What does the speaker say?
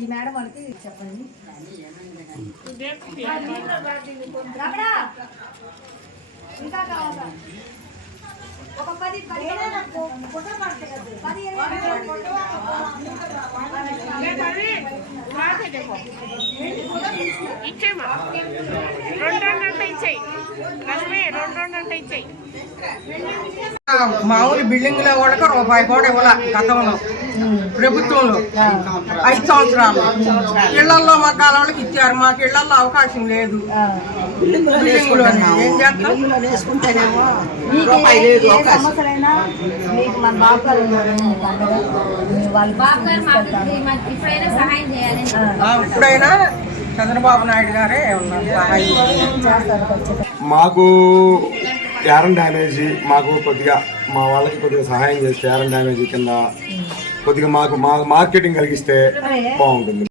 ఈ మేడం వాళ్ళకి చెప్పండి. ఇంకా కావాలా? ఒక 10 ఇచ్చేమా 2 ఇచ్చేయి లక్ష్మి 2 ఇచ్చేయి. మామూలు బిల్డింగ్ లో కూడా రూపాయి కూడా ఇవ్వాల గతంలో ప్రభుత్వంలో 5 సంవత్సరాలు. ఇళ్లలో మా కాలంలోకి ఇచ్చారు, మాకు ఇళ్లలో అవకాశం లేదు. బిల్డింగ్ లో ఏం చేస్తాం? ఇప్పుడైనా చంద్రబాబు నాయుడు గారే మాకు యారన్ డ్యామేజీ మాకు కొద్దిగా మా వాళ్ళకి కొద్దిగా సహాయం చేస్తే యారన్ డ్యామేజీ కింద కొద్దిగా మాకు మార్కెటింగ్ కలిగిస్తే బాగుంటుంది.